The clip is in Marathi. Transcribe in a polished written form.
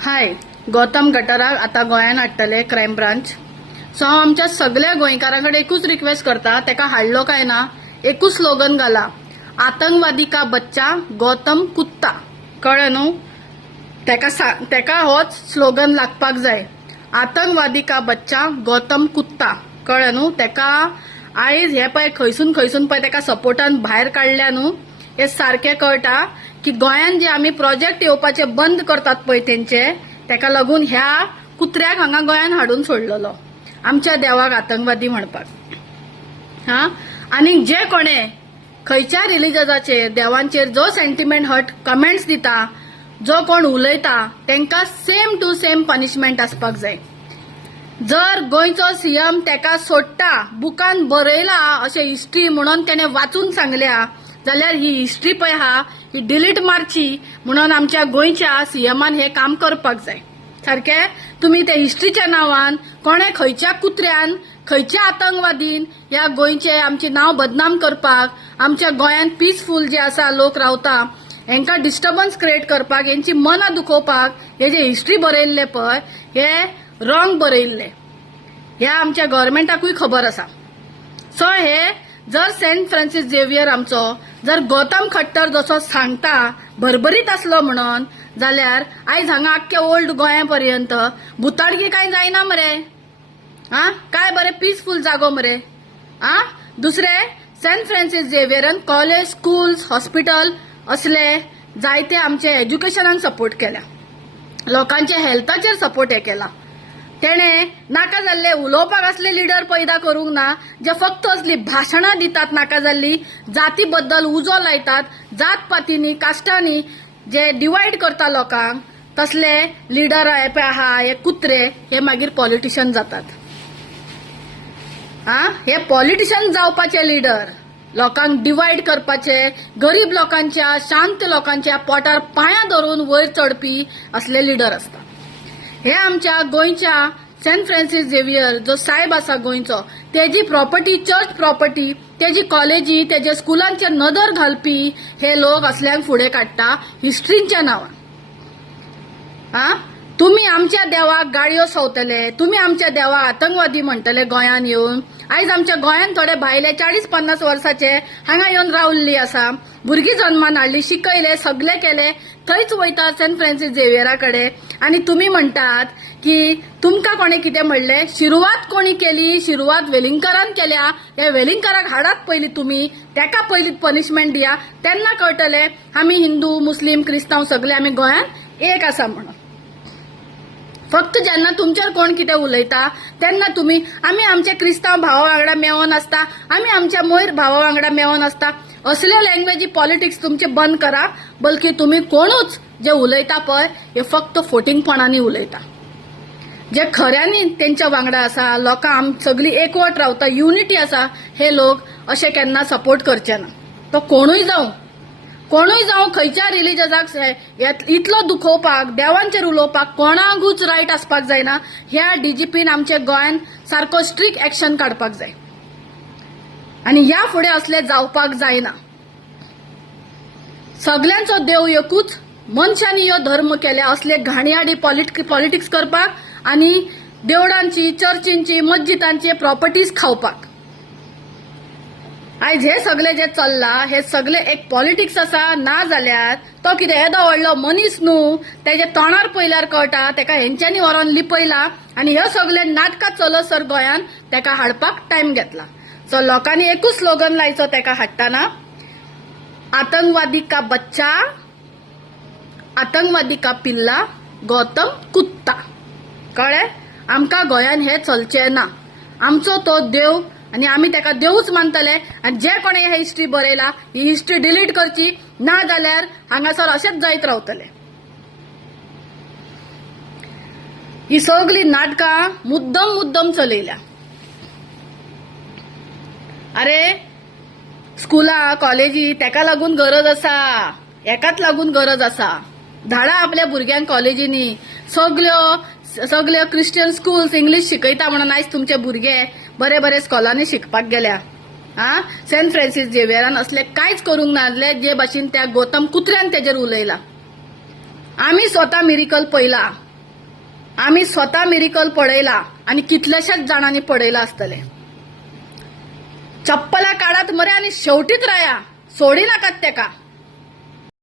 हाय, गौतम गटाराक आता गोंयान हाडटले क्रायम ब्रांच. सो हांव आमच्या सगळ्या गोंयकारां कडेन एकूच रिक्वेस्ट करता, तेका हाडलो काय ना एकूच स्लोगन घाला, आतंकवादी का बच्चा गौतम कुत्ता. कळ्ळें न्हू? तेका होच स्लोगन लागपाक जाय, आतंकवादी का बच्चा गौतम कुत्ता. कळ्ळें न्हू? तेका आयज हे पळय खंयसून पळय तेका सपोर्टान भायर काडल्या न्हू, हे सारकें कळटा की गोंयान जे आमी प्रोजेक्ट येवपाचे बंद करतात पळय तेका लागून ह्या कुत्र्याक हांगा गोंयान हाडून सोडलेलो आमच्या देवाक आतंकवादी म्हणपाक. आनी जे कोणे खंयच्या रिलिजनाचेर देवांचेर जो सेंटिमेंट हर्ट कमेंट्स दिता, जो कोण उलयता, तेंका सेम टू सेम पनिशमेंट आसपाक जाय. जर गोंयचो सीएम तेका सोडटा, बुकान बरयला अशें हिस्ट्री म्हणून तेणे वाचून सांगल्या, जाल्यार ही हिस्ट्री पळय हा ही डिलीट मारची म्हणून आमच्या गोंयच्या सीएमान हे काम करपाक जाय. सारखे तुम्ही ते हिस्ट्रीच्या नावान कोणे खंयच्या कुत्र्यान खंयच्या आतंकवादीन ह्या गोंयचे आमचे नाव बदनाम करपाक, आमच्या गोंयान पीसफुल जे आसा लोक रावता हेंका डिस्टर्बन्स क्रिएट करपाक, हेंची मनां दुखोवपाक हे जे हिस्ट्री बरयल्ले पळय हे रॉंग बरयल्ले, हे आमच्या गव्हर्मेंटाकूय खबर आसा. सो हे जर सेंट फ्रांसीस झेवियर आमचो जर गौतम खट्टर जसो सांगता भरभरीत असलो म्हणून, जाल्यार आयज हांगा आख्खे ओल्ड गोंयापर्यंत भुताडगी काय जायना मरे. काय बरे पीसफुल जागो मरे. दुसरे सेंट फ्रांसीस झेवियरान कॉलेज, स्कूल्स, हॉस्पिटल असले जायते आमचे एज्युकेशनान सपोर्ट केल्या, लोकांचे हेल्थाचेर सपोर्ट हे केला. तेणे नाका जाल्ले उलोवपाक असले लिडर पैदा करूंक ना, जे फक्त असली भाशणां दितात नाका जाल्ली, जाती बद्दल उजो लायतात, जात पातींनी कास्टांनी जे डिवायड करता लोकांक, तसले लिडर हे कुत्रे हे मागीर पॉलिटिशियन जातात. हे पॉलिटिशियन जावपाचे लिडर, लोकांक डिवायड करपाचे, गरीब लोकांच्या शांत लोकांच्या पोटार पांयां धरून वयर चडपी असले लिडर असतात. हे आमच्या गोंयच्या सेंट फ्रांसीस झेवियर जो साहेब आसा गोंयचो, तेजी प्रॉपर्टी, चर्च प्रॉपर्टी, तेजी कॉलेजी, तेजे स्कुलांचे नदर घालपी हे लोक असल्यांक फुडें काडटा हिस्ट्रीच्या नांवान. तुम्ही आमच्या देवाक गाळयो सवतले, तुम्ही आमच्या देवाक आतंकवादी म्हणटले गोंयान येवन. आयज आमच्या गोंयान थोडे भायले 40-50 वर्साचे हांगा येवन रावल्ली आसा, भुरगीं जन्मान हाडली, शिकयले, सगळे केले, थंयच वयतात सेंट फ्रांसीस झेवियरा कडेन. आनी तुम्ही म्हणटात की तुमकां कोणे कितें म्हणले, शिरुवात कोणी केली, शिरुवात वेलिंगकरान केल्या, हे वेलिंगकराक हाडात पयलीं तुम्ही, तेका पयलीं पनिशमेंट दिया, तेन्ना कळटले आमी हिंदू, मुस्लीम, क्रिस्तांव सगळे आमी गोंयान एक आसा म्हणून. फक्त जेन्ना तुमचेर कोण कितें उलयता तेन्ना तुम्ही आमी आमच्या क्रिस्तांव भावा वांगडा मेळोन आसता, आमी आमच्या मोयर भावा वांगडा मेळोन आसता, असले लँग्वेजी पॉलिटिक्स तुमचे बंद करा. बल्कि तुम्ही कोणूच जे उलयता पळय हे फक्त फोटिंगपणांनी उलयता. जे खऱ्यांनी तेंच्या वांगडा आसा, लोकां सगळी एकवट रावता, युनिटी आसा, हे लोक अशें केन्ना सपोर्ट करचे ना. तो कोणूय जावं खंयच्या रिलिजनाक इतलो दुखोवपाक, देवांचेर उलोवपाक कोणाकूच रायट आसपाक जायना. ह्या डीजीपीन आमच्या गोंयान सारको स्ट्रिक्ट एक्शन काडपाक जाय आनी ह्या फुडें असले जावपाक जायना. सगळ्यांचो देव एकूच, मनशांनी ह्यो धर्म केल्या असले घाणयाडी पॉलिटिक्स करपाक आनी देवळांची, चर्चींची, मस्जिदांची प्रॉपर्टीज खावपाक. आयज हे सगळे जे चल्ला हे सगळे एक पॉलिटिक्स आसा, ना जाल्यार तो कितें येदो व्हडलो मनीस न्हू, तेजे तोंडार पयल्यार कळटा, तेका हेंच्यांनी व्हरोन लिपयला आनी हे सगळे नाटकां चलसर गोंयान तेका हाडपाक टायम घेतला. सो लोकांनी एकूच स्लोगन लायचो तेका हाडटाना, आतंकवादी का बच्चा, आतंकवादी का पिल्ला, गौतम कुत्ता. कळ्ळें? आमकां गोंयान हे चलचे ना. आमचो तो देव आनी आमी तेका देवूच मानतले आनी जे कोणे हे हिस्ट्री बरयला ही हिस्ट्री डिलीट करची, ना जाल्यार हांगासर अशेंच जायत रावतले. ही सगळी नाटकां मुद्दम चलयल्या. अरे स्कुला, कॉलेजी तेका लागून गरज आसा, एकाच लागून गरज आसा. धाडा आपल्या भुरग्यांक कॉलेजींनी. सगळ्यो क्रिश्चियन स्कूल्स इंग्लीश शिकयता म्हणून आयज तुमचे भुरगे बरे स्कॉलांनी शिकपाक गेल्या. सेंट फ्रांसीस झेवियरान असले कांयच करूंक नासले जे भाशेन त्या गौतम कुत्र्यान तेजेर उलयला. आमी स्वता मिरिकल पयला. आम्ही स्वतः मिरिकल पळयला आणि कितल्याशाच जाणांनी पळयला आसतले. चप्पला काढात मरे आणि शेवटीच राया, सोडी नाकात तेका.